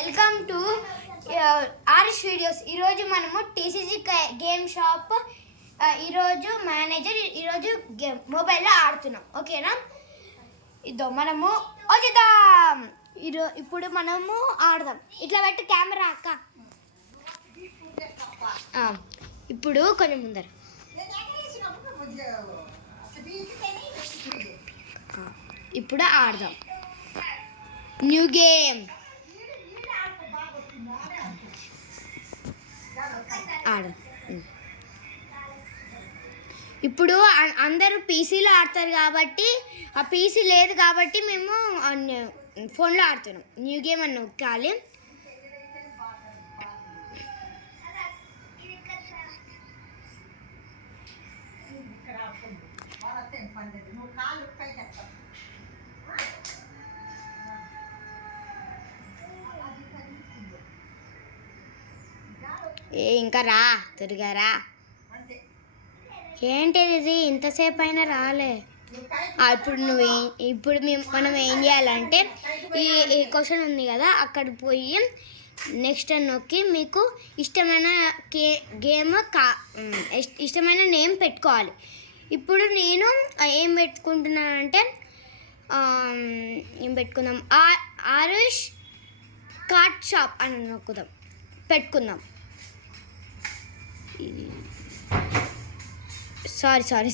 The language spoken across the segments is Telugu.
Welcome to RS videos. ఈరోజు మనము టీసీజీ గేమ్ షాప్ ఈరోజు మేనేజర్ ఈరోజు మొబైల్లో ఆడుతున్నాం. ఓకేనా? ఇదో మనము వచ్చేద్దాం. ఇప్పుడు మనము ఆడదాం. ఇట్లా పెట్టి కెమెరా అక్క. ఇప్పుడు కొంచెం ముందర ఇప్పుడు ఆడదాం. న్యూ గేమ్ ఇప్పుడు అందరూ పీసీలో ఆడతారు కాబట్టి ఆ పీసీ లేదు కాబట్టి మేము ఫోన్లో ఆడుతున్నాం. న్యూ గేమ్ అని నొక్కాలి. ఇంకా రా తిరిగారా. ఏంటిది ఇది ఇంతసేపు అయినా రాలే. ఇప్పుడు మనం ఏం చేయాలంటే ఈ క్వశ్చన్ ఉంది కదా అక్కడ పోయి నెక్స్ట్ అని నొక్కి మీకు ఇష్టమైన గేమ్ ఇష్టమైన నేమ్ పెట్టుకోవాలి. ఇప్పుడు నేను ఏం పెట్టుకుంటున్నానంటే ఏం పెట్టుకుందాం, ఆరుష్ కార్ట్ షాప్ అని పెట్టుకుందాం. Sorry sir.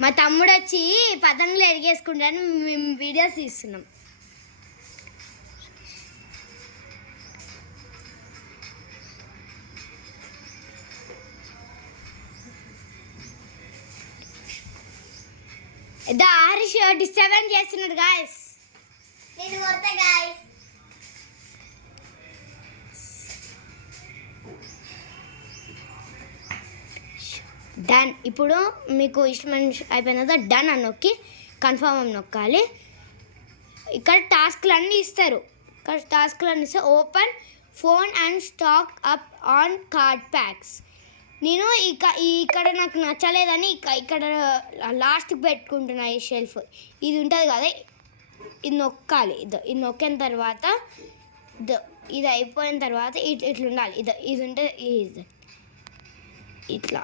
మా తమ్ముడు వచ్చి పతంగులు ఎరిగేసుకుంటాను, మేము వీడియోస్ తీస్తున్నాం. హరీష్ డిస్టర్బెన్స్ చేస్తున్నాడు గాయస్. డన్. ఇప్పుడు మీకు ఇష్టమైన అయిపోయిన తర్వాత డన్ అని నొక్కి కన్ఫర్మ్ అని నొక్కాలి. ఇక్కడ టాస్క్లు అన్నీ ఇస్తారు. Open phone and stock up on card packs. నేను ఇక్కడ నాకు నచ్చలేదని ఇక్కడ లాస్ట్కి పెట్టుకుంటున్నా. ఈ షెల్ఫ్ ఇది ఉంటుంది కదా, ఇది నొక్కాలి. ఇది నొక్కిన తర్వాత ఇది అయిపోయిన తర్వాత ఇట్లా ఉండాలి. ఇది ఉంటే ఇట్లా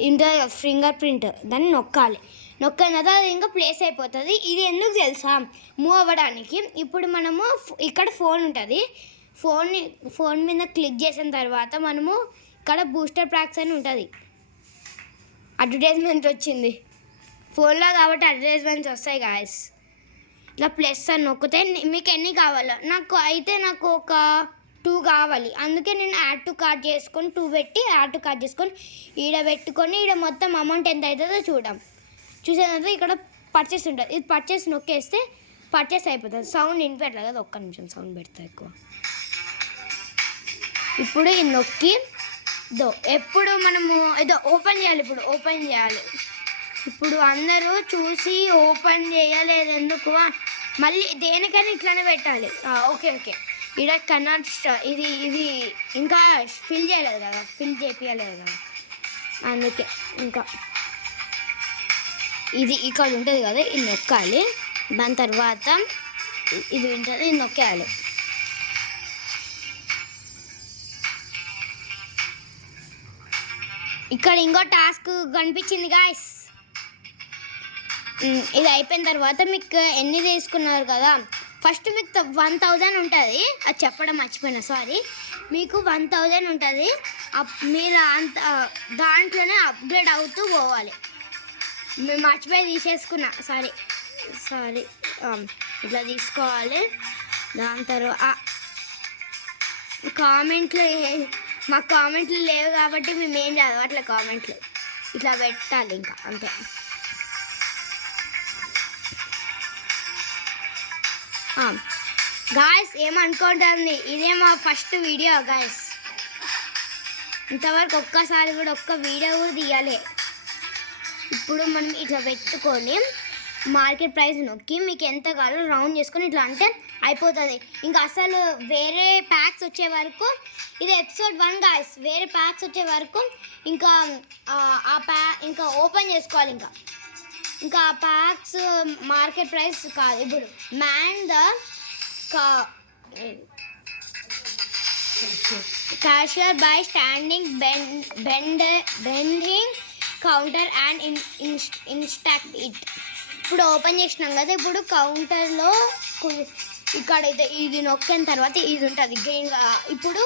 ఉంటుంది ఫింగర్ ప్రింట్, దాన్ని నొక్కాలి. నొక్కిన తర్వాత అది ఇంకా ప్లేస్ అయిపోతుంది. ఇది ఎందుకు తెలుసా? మూవ్ అవ్వడానికి. ఇప్పుడు మనము ఇక్కడ ఫోన్ ఉంటుంది, ఫోన్ మీద క్లిక్ చేసిన తర్వాత మనము ఇక్కడ బూస్టర్ ప్యాక్స్ అని ఉంటుంది. అడ్వర్టైజ్మెంట్ వచ్చింది ఫోన్లో కాబట్టి అడ్వర్టైజ్మెంట్స్ వస్తాయి గాయస్. ఇట్లా ప్లస్ అని నొక్కితే మీకు ఎన్ని కావాలో, నాకు ఒక 2 కావాలి. అందుకే నేను యాడ్ టు కార్ట్ చేసుకొని 2 పెట్టి యాడ్ టు కార్ట్ చేసుకొని ఈడ పెట్టుకొని ఈడ మొత్తం అమౌంట్ ఎంత అవుతుందో చూసిన తర్వాత ఇక్కడ పర్చేస్ ఉంటుంది. ఇది పర్చేస్ నొక్కేస్తే పర్చేస్ అయిపోతుంది. సౌండ్ వినిపెట్టలేదు కదా, ఒక్క నిమిషం సౌండ్ పెడతా ఎక్కువ. ఇప్పుడు ఇది నొక్కి ఎప్పుడు మనము ఓపెన్ చేయాలి. ఓపెన్ చేయాలి. ఇప్పుడు అందరూ చూసి ఓపెన్ చేయలేదు ఎందుకు, మళ్ళీ దేనికైనా ఇట్లానే పెట్టాలి. ఓకే ఇక్కడ కన్నడ ఇది ఇంకా ఫిల్ చేయలేదు కదా, ఫిల్ చేపించలేదు కదా, అందుకే ఇంకా ఇది ఇక్కడ ఉంటుంది కదా, ఇది నొక్కాలి. దాని తర్వాత ఇది ఉంటుంది, ఇది నొక్కేయాలి. ఇక్కడ ఇంకో టాస్క్ కనిపించింది గాయస్. ఇది అయిపోయిన తర్వాత మీకు ఎన్ని తీసుకున్నారు కదా, ఫస్ట్ మీకు 1000 ఉంటుంది. అది చెప్పడం మర్చిపోయినా, సారీ. మీకు 1000 ఉంటుంది. మీరు దాంట్లోనే అప్గ్రేడ్ అవుతూ పోవాలి. మేము మర్చిపోయి తీసేసుకున్నా, సారీ. ఇట్లా తీసుకోవాలి. దాని తర్వాత మాకు కామెంట్లు లేవు కాబట్టి మేము ఏం చదవట్లే కామెంట్లు. ఇట్లా పెట్టాలి ఇంకా అంతే. గాయస్ ఏమనుకుంటుంది, ఇదే మా ఫస్ట్ వీడియో గాయస్. ఇంతవరకు ఒక్కసారి కూడా ఒక్క వీడియో కూడా తీయాలి. ఇప్పుడు మనం ఇట్లా పెట్టుకొని మార్కెట్ ప్రైస్ నొక్కి మీకు ఎంత కావాలో రౌండ్ చేసుకొని ఇట్లా అంటే అయిపోతుంది. ఇంకా అసలు వేరే ప్యాక్స్ వచ్చే వరకు, ఇది ఎపిసోడ్ 1 గాయస్. వేరే ప్యాక్స్ వచ్చే వరకు ఇంకా ఇంకా ఓపెన్ చేసుకోవాలి. ఇంకా ఆ ప్యాక్స్ మార్కెట్ ప్రైస్ కాదు. ఇప్పుడు man the cashier by standing bending counter and inspect it. ఇప్పుడు ఓపెన్ చేసినాం కదా, ఇప్పుడు కౌంటర్లో ఇక్కడైతే ఇది నొక్కిన తర్వాత ఇది ఉంటుంది గ్రీన్. ఇప్పుడు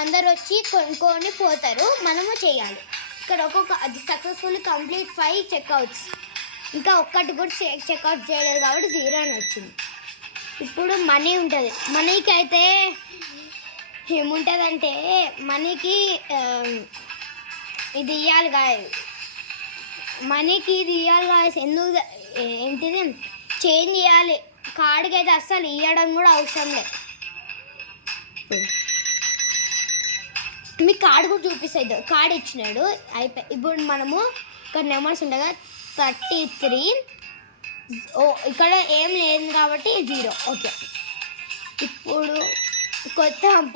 అందరు వచ్చి కొనుక్కొని పోతారు, మనము చేయాలి. ఇక్కడ ఒక్కొక్క అది సక్సెస్ఫుల్ కంప్లీట్ 5 చెక్అవుట్స్. ఇంకా ఒక్కటి కూడా చెక్అవుట్ చేయలేదు కాబట్టి 0 అని వచ్చింది. ఇప్పుడు మనీ ఉంటుంది. మనీకి అయితే ఏముంటుందంటే మనీకి ఇది ఇవ్వాలి గాయస్. మనీకి ఇది ఇవ్వాలి గాయస్. ఎందుకు ఏంటిది చేంజ్ చేయాలి. కార్డుకి అయితే అస్సలు ఇవ్వడం కూడా అవసరం లేదు. మీకు కార్డు కూడా చూపిస్తుంది. కార్డు ఇచ్చినాడు అయిపోయి. ఇప్పుడు మనము ఇక్కడ నెంబర్స్ ఉండగా 33. ఇక్కడ ఏం లేదు కాబట్టి 0. ఓకే. ఇప్పుడు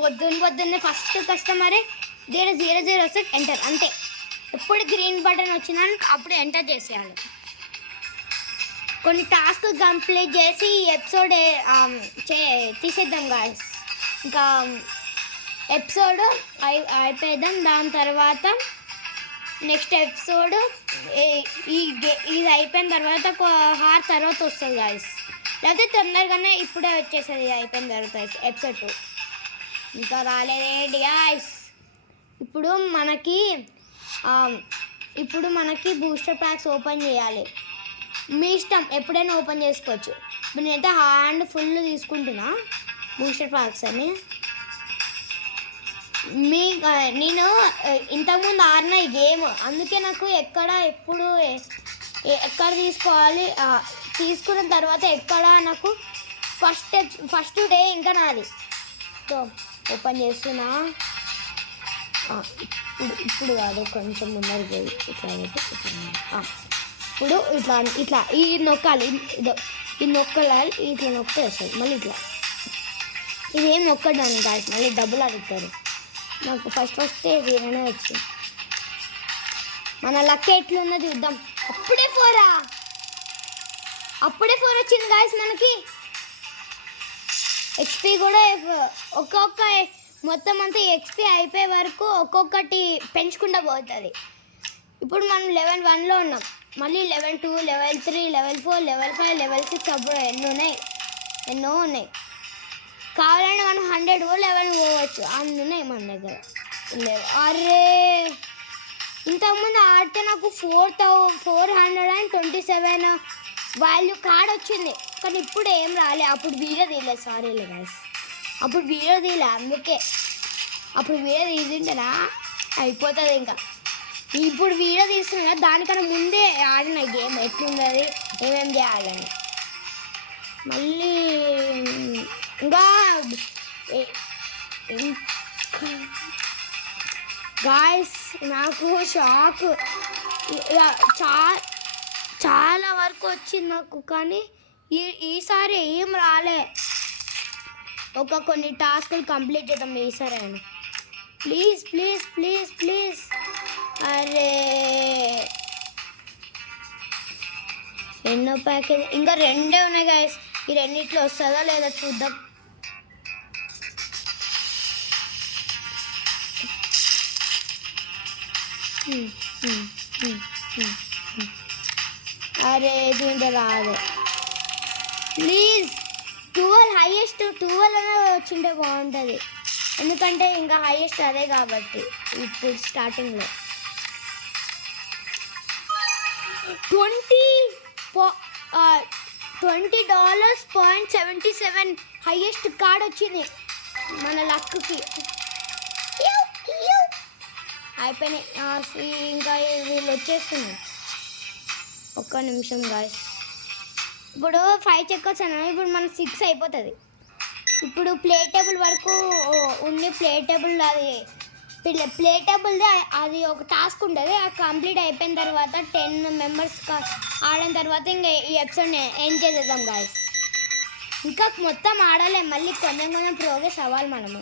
పొద్దున్నే ఫస్ట్ కస్టమరే 000 వస్తే ఎంటర్ అంతే. ఎప్పుడు గ్రీన్ బటన్ వచ్చినా అప్పుడు ఎంటర్ చేసేయాలి. కొన్ని టాస్క్ కంప్లీట్ చేసి ఈ ఎపిసోడ్ తీసేద్దాం గాయస్. ఇంకా ఎపిసోడ్ అయిపోయిద్దాం. దాని తర్వాత నెక్స్ట్ ఎపిసోడ్ ఇది అయిపోయిన తర్వాత హార్ తర్వాత వస్తుంది గాయస్. లేకపోతే తొందరగానే ఇప్పుడే వచ్చేస్తుంది అయిపోయిన తర్వాత ఎపిసోడ్ 2. ఇంకా రాలేదేంటి గాయస్. ఇప్పుడు మనకి బూస్టర్ ప్యాక్స్ ఓపెన్ చేయాలి. మీ ఇష్టం, ఎప్పుడైనా ఓపెన్ చేసుకోవచ్చు. ఇప్పుడు నేనైతే హ్యాండ్ ఫుల్ తీసుకుంటున్నా బూస్టర్ ప్యాక్స్ అని. నేను ఇంతకుముందు ఆడిన ఈ గేమ్, అందుకే నాకు ఎక్కడ తీసుకోవాలి, తీసుకున్న తర్వాత ఎక్కడ నాకు ఫస్ట్ డే ఇంకా నాది. సో ఓపెన్ చేస్తున్నా. ఇప్పుడు కాదు, కొంచెం ముందరికి పోయి ఇప్పుడు ఇట్లా ఇది నొక్కాలి. ఇది నొక్కాలి. ఇట్లా నొక్కితే వస్తుంది. మళ్ళీ ఇట్లా ఇదేం నొక్కడానికి కాదు, మళ్ళీ డబ్బులు అడుగుతారు. నాకు ఫస్ట్ 0 వచ్చింది. మన లక్ ఎట్లుందో చూద్దాం. అప్పుడే 4 వచ్చింది గాయస్ మనకి. XP కూడా మొత్తం అంతా XP అయిపోయే వరకు ఒక్కొక్కటి పెంచుకుంటూ పోతుంది. ఇప్పుడు మనం లెవెల్ 1లో ఉన్నాం. మళ్ళీ level 2, level 3, level 4, level 5, level 6 అప్పుడు ఎన్నో ఉన్నాయి. కావాలంటే మనం 100 లెవెల్ పోవచ్చు. అన్నీ ఉన్నాయి మన దగ్గర. అరే ఇంతకుముందు ఆడితే నాకు 427 వాల్యూ కార్డ్ వచ్చింది. కానీ ఇప్పుడు ఏం రాలే. అప్పుడు వీడియో తీయలేదు. సారీలే గాయస్, అప్పుడు వీడియో తీయలే. అందుకే అప్పుడు వీడియో తీసింటేనా అయిపోతుంది. ఇంకా ఇప్పుడు వీడియో తీస్తున్నా, దానికన్నా ముందే ఆడిన గేమ్ ఎట్లుంది, ఏమేమి చేయాలని. మళ్ళీ ఇంకా గాయస్ నాకు షాక్. చాలా వరకు వచ్చింది నాకు, కానీ ఈసారి ఏం రాలే. కొన్ని టాస్కులు కంప్లీట్ చేద్దాం ఈసారి అని. ప్లీజ్. అరే ఎన్నో ప్యాకేజ్ ఇంకా 2 ఉన్నాయి గాయస్. ఈ రెండిట్లో వస్తుందా లేదా చూద్దాం. అరే దీంట్లో రాదే. ప్లీజ్ 12 హైయెస్ట్ 12 అనే వచ్చింటే బాగుంటుంది. ఎందుకంటే ఇంకా హైయెస్ట్ అదే కాబట్టి. ఇప్పుడు స్టార్టింగ్లో $20.77 హైయెస్ట్ కార్డ్ వచ్చింది మన లక్కి. అయిపోయినాయి. ఇంకా వీళ్ళు వచ్చేస్తుంది. ఒక్క నిమిషం గాయస్. ఇప్పుడు 5 చెక్అవుట్స్ అన్నా, ఇప్పుడు మన 6 అయిపోతుంది. ఇప్పుడు ప్లే టేబుల్ వరకు ఉంది. ప్లే టేబుల్ అది ఒక టాస్క్ ఉంటుంది. అది కంప్లీట్ అయిపోయిన తర్వాత 10 మెంబర్స్ ఆడిన తర్వాత ఇంకా ఈ ఎపిసోడ్ని ఎండ్ చేసేద్దాం గాయస్. ఇంకా మొత్తం ఆడలేం, మళ్ళీ కొంచెం కొంచెం ప్రోగ్రెస్ అవ్వాలి మనము.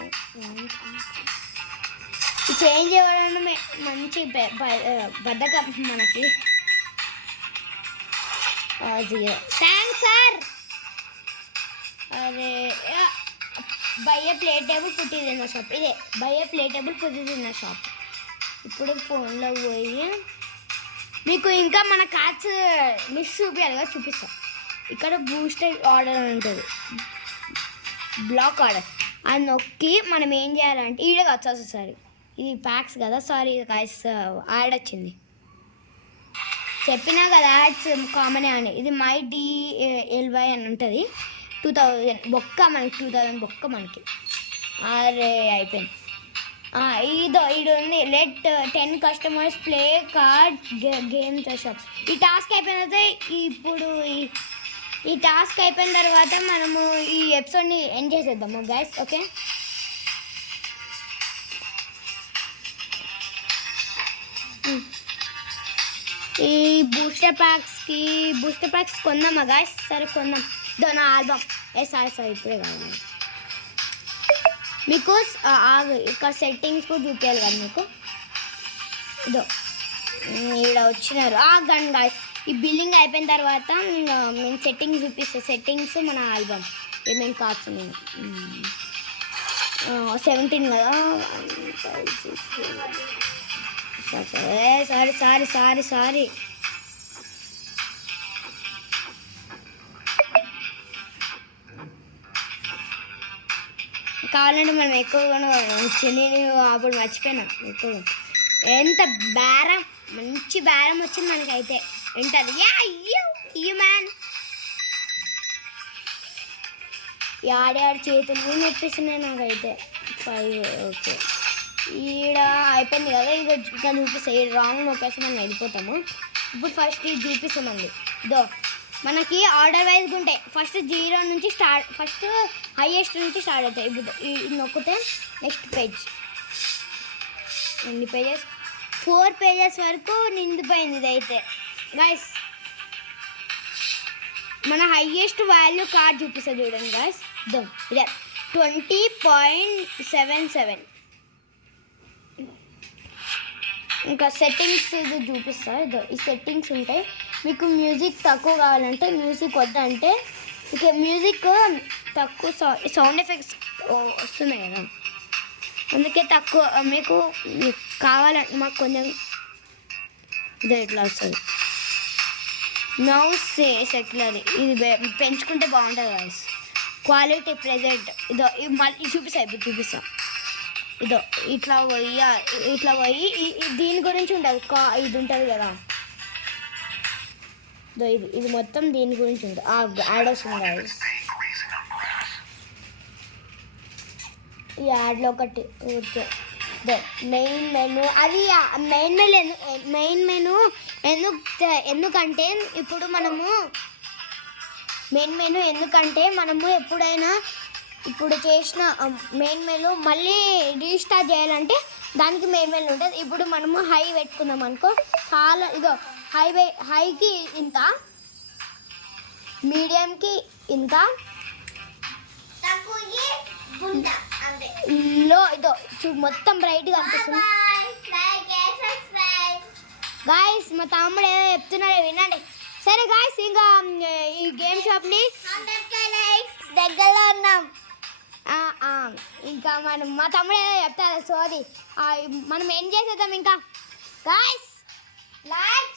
చేంజ్ అవ్వడమే మంచి బద్ధకం మనకి. 0 థ్యాంక్స్ సార్. అరే బయ్య ప్లే టేబుల్ పుట్టిదిన్న షాప్, ఇదే బయ్య ప్లే టేబుల్ పుట్టిదిన్న షాప్. ఇప్పుడు ఫోన్లో పోయి మీకు ఇంకా మన కార్డ్స్ లిస్ట్ చూపించాలి కదా, చూపిస్తాం. ఇక్కడ బూస్టర్ ఆర్డర్ అని ఉంటుంది, బ్లాక్ ఆర్డర్, అది నొక్కి మనం ఏం చేయాలంటే ఈడే వచ్చేసి సారీ ఇది ప్యాక్స్ కదా, సారీ గాయస్ యాడ్ వచ్చింది చెప్పినా కదా, యాడ్స్ కామనే అని. ఇది మై DLY అని ఉంటుంది, 2000 బొక్క మనకి, 2000 బొక్క మనకి. అరే అయిపోయింది. ఇది ఉంది, let 10 customers play card games shop. ఈ టాస్క్ అయిపోయిన తర్వాత ఇప్పుడు ఈ టాస్క్ అయిపోయిన తర్వాత మనము ఈ ఎపిసోడ్ని ఎండ్ చేసేద్దాము గైస్. ఓకే, ఈ బూస్టర్ ప్యాక్స్ కొందామా గాయస్? సరే కొందాం. ఇదో నా ఆల్బమ్. సారీ ఇప్పుడే కాదు మీకు ఇక్కడ సెట్టింగ్స్ కూడా చూపించాలి కదా మీకు. ఇదో ఇక్కడ వచ్చినారు గన్ గాయస్. ఈ బిల్లింగ్ అయిపోయిన తర్వాత మేము సెట్టింగ్స్ చూపిస్తాం. సెట్టింగ్స్ మన ఆల్బమ్ ఏమేమి కార్డ్స్ నేను 17 కదా. సారీ కావాలంటే మనం ఎక్కువగా నేను అప్పుడు మర్చిపోయినా ఎక్కువ. ఎంత బేరం, మంచి బేరం వచ్చింది మనకైతే. వింటారు మ్యాన్. ఆడాడు చేతులు నొప్పిస్తున్నాయి నాకైతే. 5 ఓకే, ఈడ అయిపోయింది కదా. ఇక చూపిస్తాయి, రాంగ్ నొక్కేసి మనం వెళ్ళిపోతాము. ఇప్పుడు ఫస్ట్ ఇది చూపిస్తామండి. మనకి ఆర్డర్ వైజ్గా ఉంటాయి. ఫస్ట్ 0 నుంచి స్టార్ట్, ఫస్ట్ హైయెస్ట్ నుంచి స్టార్ట్ అవుతాయి. ఇప్పుడు ఇది నొక్కితే నెక్స్ట్ పేజ్. ఎన్ని పేజెస్? 4 పేజెస్ వరకు నిండిపోయింది ఇదైతే గాయస్. మన హైయెస్ట్ వాల్యూ కార్డ్ చూపిస్తుంది చూడండి గాయస్. ఇదే 20.77. ఇంకా సెట్టింగ్స్ ఇది చూపిస్తా. ఈ సెట్టింగ్స్ ఉంటాయి. మీకు మ్యూజిక్ తక్కువ కావాలంటే, మ్యూజిక్ వద్దంటే ఇక మ్యూజిక్ తక్కువ సౌండ్ ఎఫెక్ట్స్ వస్తున్నాయి కదా, అందుకే తక్కువ. మీకు కావాలంటే మాకు కొంచెం ఇది ఇట్లా వస్తుంది. మౌస్ సెక్యులర్ ఇది పెంచుకుంటే బాగుంటుంది కదా. క్వాలిటీ ప్రెజెంట్ ఇదో మళ్ళీ చూపిస్తా. ఇదో ఇట్లా పోయి దీని గురించి ఉంటుంది. ఇది ఉంటుంది కదా, ఇది మొత్తం దీని గురించి ఉంటుంది. యాడ్ వస్తుంది ఈ యాడ్లో ఒకటి మెయిన్ మెనూ. అది మెయిన్ మెనూ ఎందుకంటే ఇప్పుడు మనము ఎప్పుడైనా ఇప్పుడు చేసిన మెయిన్ మెనూ మళ్ళీ రీస్టార్ట్ చేయాలంటే దానికి మెయిన్ మెనూ ఉంటుంది. ఇప్పుడు మనము హై పెట్టుకుందాం అనుకో, చాలా ఇదో హైకి ఇంత, మీడియంకి ఇంత, లో ఇదో మొత్తం బ్రైట్గా అనిపిస్తుంది గాయస్. మా తమ్ముడు ఏదో చెప్తున్నాడే వినండి. సరే గాయస్, ఇంకా ఈ గేమ్ షాప్ని దగ్గరలో ఉన్నాం. ఇంకా మా తమ్ముడు ఏదో చెప్తారు. సో అది మనం ఏం చేసేద్దాం ఇంకా గాయస్. లైక్